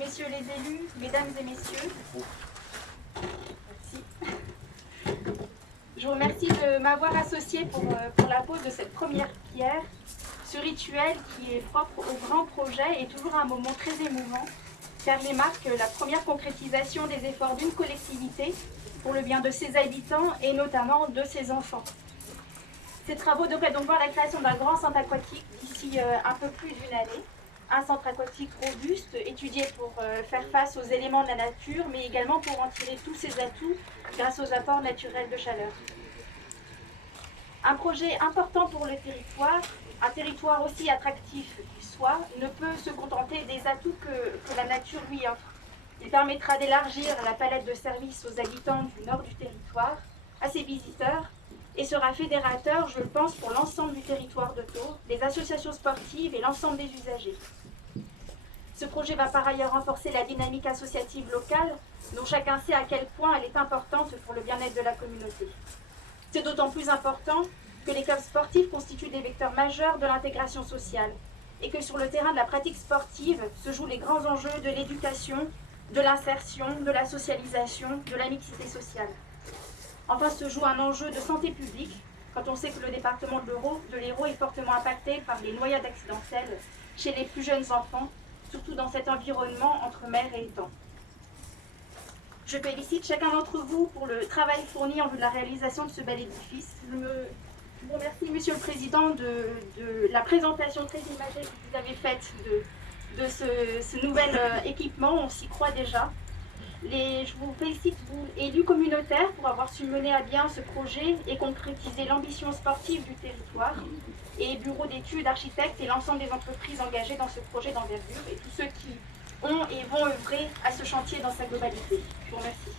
Messieurs les élus, mesdames et messieurs, merci. Je vous remercie de m'avoir associé pour la pose de cette première pierre. Ce rituel qui est propre au grand projet est toujours un moment très émouvant, car il marque la première concrétisation des efforts d'une collectivité pour le bien de ses habitants et notamment de ses enfants. Ces travaux devraient donc voir la création d'un grand centre aquatique d'ici un peu plus d'une année. Un centre aquatique robuste, étudié pour faire face aux éléments de la nature, mais également pour en tirer tous ses atouts grâce aux apports naturels de chaleur. Un projet important pour le territoire, un territoire aussi attractif qu'il soit, ne peut se contenter des atouts que la nature lui offre. Il permettra d'élargir la palette de services aux habitants du nord du territoire, à ses visiteurs, et sera fédérateur, je le pense, pour l'ensemble du territoire de Thau, les associations sportives et l'ensemble des usagers. Ce projet va par ailleurs renforcer la dynamique associative locale, dont chacun sait à quel point elle est importante pour le bien-être de la communauté. C'est d'autant plus important que les clubs sportifs constituent des vecteurs majeurs de l'intégration sociale et que sur le terrain de la pratique sportive se jouent les grands enjeux de l'éducation, de l'insertion, de la socialisation, de la mixité sociale. Enfin se joue un enjeu de santé publique quand on sait que le département de l'Hérault est fortement impacté par les noyades accidentelles chez les plus jeunes enfants, surtout dans cet environnement entre mer et étang. Je félicite chacun d'entre vous pour le travail fourni en vue de la réalisation de ce bel édifice. Je vous remercie, Monsieur le Président, de la présentation très imagée que vous avez faite de ce nouvel équipement. On s'y croit déjà. Je vous félicite, vous, élus communautaires, pour avoir su mener à bien ce projet et concrétiser l'ambition sportive du territoire, et bureaux d'études, architectes et l'ensemble des entreprises engagées dans ce projet d'envergure, et tous ceux qui ont et vont œuvrer à ce chantier dans sa globalité. Je vous remercie.